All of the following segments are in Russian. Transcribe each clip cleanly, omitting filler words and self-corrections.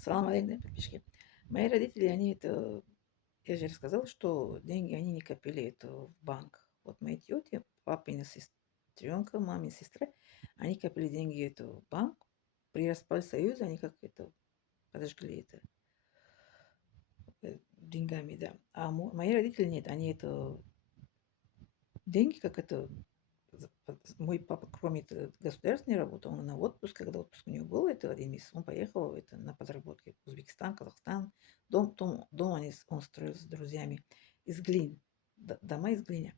Салам алейкум, да, подписчики. Мои родители, они это, я же рассказала, что деньги они не копили это в банк. Вот мои тети, папина сестренка, мамина сестра, они копили деньги это в банк. При распаде Союза они как это подожгли это деньгами, да. А мои родители нет, они это деньги, как это мой папа, кроме государственной работы, он на отпуск, когда отпуск у него был, это 1 месяц, он поехал это, на подработки в Узбекистан, Казахстан. Дом он строил с друзьями из глин, дома из глины.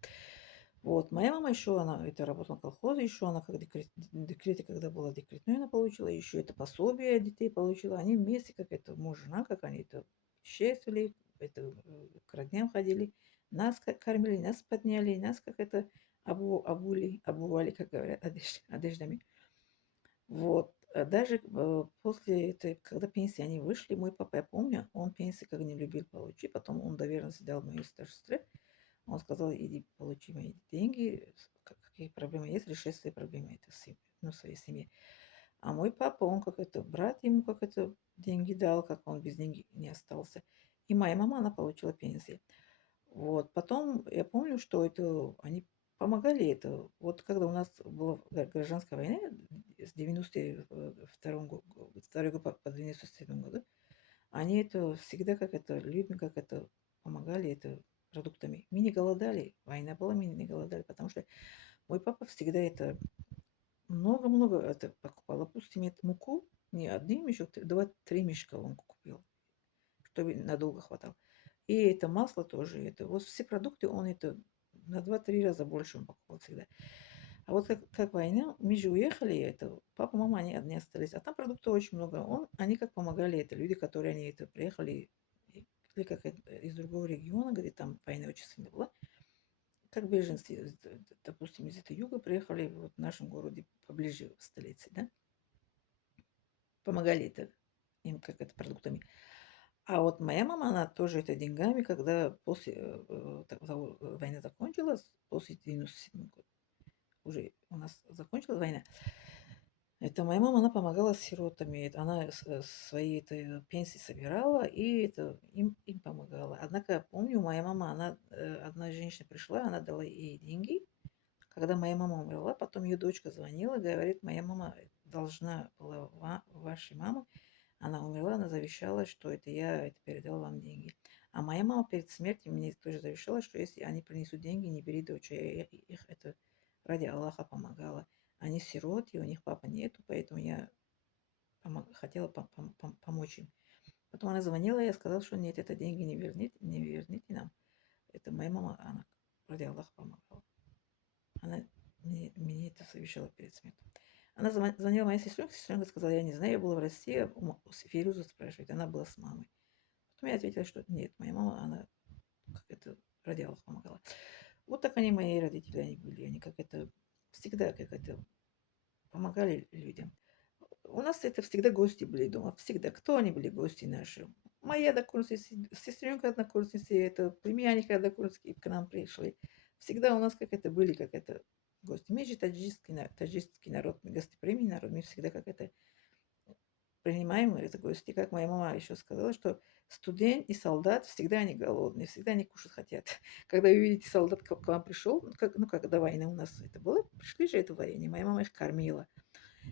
Вот. Моя мама еще, она это работала в колхозе, еще она как декрете, когда была декретной, она получила, еще это пособие детей получила. Они вместе, как это муж, жена, как они это путешествовали, это к родням ходили, нас как кормили, нас подняли, нас как это обували, как говорят, одеждами. Вот. А даже после этой, когда пенсии они вышли, мой папа, я помню, он пенсии как не любил получить, потом он доверенность дал моей старшей сестре, он сказал, иди получи мои деньги, какие проблемы есть, решай свои проблемы это, ну, своей семье. А мой папа, он как это, брат ему как это деньги дал, как он без денег не остался. И моя мама, она получила пенсию. Вот. Потом я помню, что это они помогали это. Вот когда у нас была гражданская война с 92 года по 97 году, они это всегда как это людям, как это помогали это продуктами. Мы не голодали, война была, мы не голодали, потому что мой папа всегда это много-много это покупал. Допустим, это муку, не один мешок, два-три мешка он купил, чтобы надолго хватало. И это масло тоже, это вот все продукты он это на два-три раза больше он покупал всегда. А вот как война, мы же уехали, это папа, мама, они одни остались. А там продуктов очень много. Они как помогали, это люди, которые они это приехали или как из другого региона, где там война очень сильно была. Как беженцы, допустим, из этого юга приехали вот в нашем городе поближе в столице, да, помогали это им как это продуктами. А вот моя мама, она тоже это деньгами, когда после того, война закончилась, после 97 года, уже у нас закончилась война, это моя мама, она помогала с сиротами. Она свои это, пенсии собирала и это, им помогала. Однако, помню, моя мама, она, одна женщина пришла, она дала ей деньги. Когда моя мама умерла, потом ее дочка звонила, говорит, моя мама должна была вашей мамы, она умерла, она завещала, что это я это передала вам деньги. А моя мама перед смертью мне тоже завещала, что если они принесут деньги, не бери дочь. Я их это ради Аллаха помогала. Они сироты, у них папа нету, поэтому я хотела помочь им. Потом она звонила, я сказала, что нет, это деньги не верните нам. Это моя мама, она ради Аллаха помогала. Она мне это завещала перед смертью. Она звонила моей сестренке, сестренка сказала, я не знаю, я была в России, у Фируза спрашивает, она была с мамой. Потом я ответила, что нет, моя мама, она как это ради Аллаха помогала. Вот так они, мои родители, они были, они как это, всегда как это, помогали людям. У нас это всегда гости были дома, всегда. Кто они были, гости наши? Мои однокурсницы, сестренка однокурсницы, это племянники однокурсники к нам пришли. Всегда у нас как это были, как это гости. Мы же таджикский народ, мы гостеприимный народ, мы всегда как это принимаем это гости. Как моя мама еще сказала, что студент и солдат всегда они голодные, всегда они кушать хотят. Когда вы видите, солдат к вам пришел, когда война у нас это было, пришли же это военные, моя мама их кормила.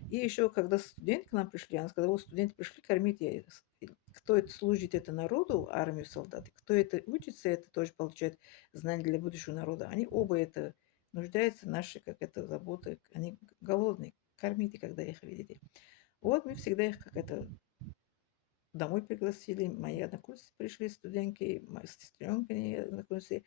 И еще, когда студенты к нам пришли, она сказала, вот студенты пришли кормить, кто это служит это народу, армию, солдаты, кто это учится, это тоже получает знания для будущего народа. Они оба это нуждаются, наши, как это, заботы, они голодные, кормите, когда их видите. Вот мы всегда их, как это, домой пригласили, мои однокурсницы пришли, студентки, мои сестренки однокурсницы,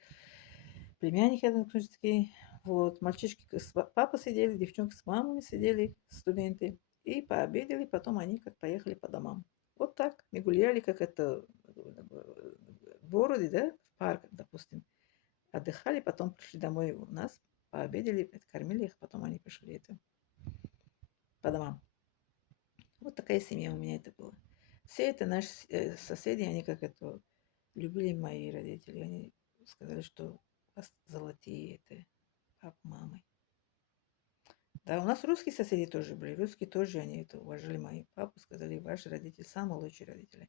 племянники однокурсники, вот, мальчишки с папой сидели, девчонки с мамами сидели, студенты, и пообедали, потом они как поехали по домам. Вот так, мы гуляли, как это, в городе, да, в парках, допустим, отдыхали, потом пришли домой у нас, пообедали, кормили их, потом они пришли это, по домам. Вот такая семья у меня это была. Все это наши соседи, они как это любили мои родители. Они сказали, что у вас золотые это папа, мамы. Да, у нас русские соседи тоже были. Русские тоже, они это уважали мои папу, сказали, ваши родители самые лучшие родители.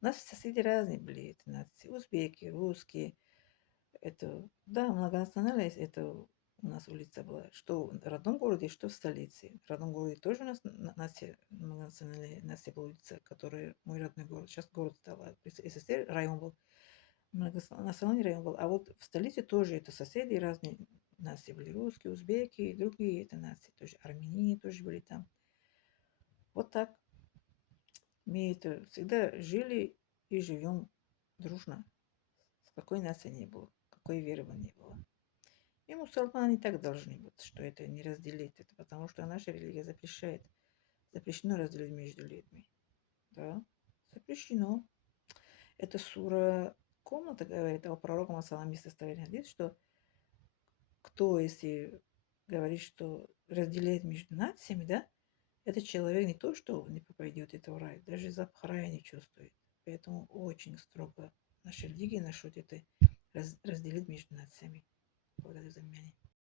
У нас соседи разные были, это нации. Узбеки, русские. Это, да, многонациональность, это у нас улица была, что в родном городе, что в столице. В родном городе тоже у нас многонациональная Настя была улица, которая мой родной город. Сейчас город стал, а при СССР район был, многонациональный район был. А вот в столице тоже это соседи разные нации были, русские, узбеки и другие это нации тоже, армяне тоже были там. Вот так. Мы это всегда жили и живем дружно. С какой нации не было, какой веры бы не было. И мусульмане так должны быть, что это не разделить, это потому что наша религия запрещает. Запрещено разделить между людьми. Да, запрещено. Это сура комната говорит, а у пророка Масалами составили хадис, что кто, если говорит, что разделяет между нациями, да, этот человек не то, что не попадет это в рай, даже запах рая не чувствует. Поэтому очень строго наша религия насчет это разделить между нациями. Благодарю за внимание.